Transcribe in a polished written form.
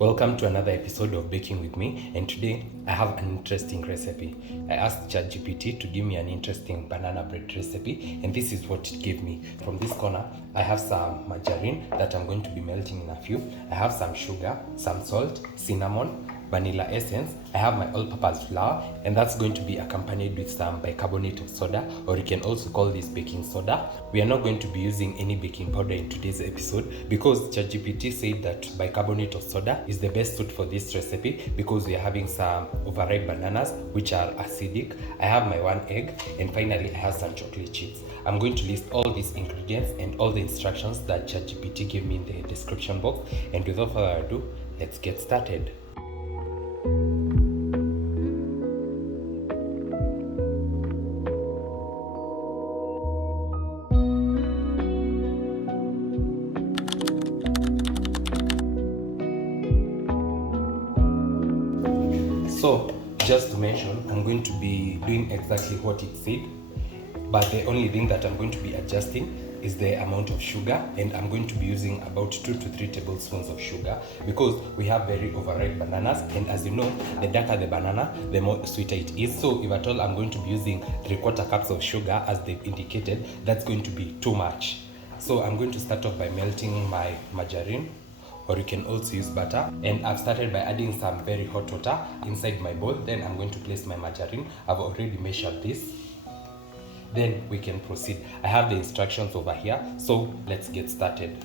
Welcome to another episode of Baking with me, and today I have an interesting recipe. I asked ChatGPT to give me an interesting banana bread recipe, and this is what it gave me. From this corner, I have some margarine that I'm going to be melting in a few. I have some sugar, some salt, cinnamon, vanilla essence. I have my all-purpose flour, and that's going to be accompanied with some bicarbonate of soda, or you can also call this baking soda. We are not going to be using any baking powder in today's episode because ChatGPT said that bicarbonate of soda is the best suit for this recipe because we are having some overripe bananas which are acidic. I have my 1 egg, and finally I have some chocolate chips. I'm going to list all these ingredients and all the instructions that ChatGPT gave me in the description box, and without further ado, let's get started. So, just to mention, I'm going to be doing exactly what it said, but the only thing that I'm going to be adjusting is the amount of sugar, and I'm going to be using about 2 to 3 tablespoons of sugar because we have very overripe bananas, and as you know, the darker the banana, the more sweeter it is. So if at all I'm going to be using 3/4 cups of sugar as they've indicated, that's going to be too much. So I'm going to start off by melting my margarine, or you can also use butter, and I've started by adding some very hot water inside my bowl. Then I'm going to place my margarine. I've already measured this. Then we can proceed. I have the instructions over here, so let's get started.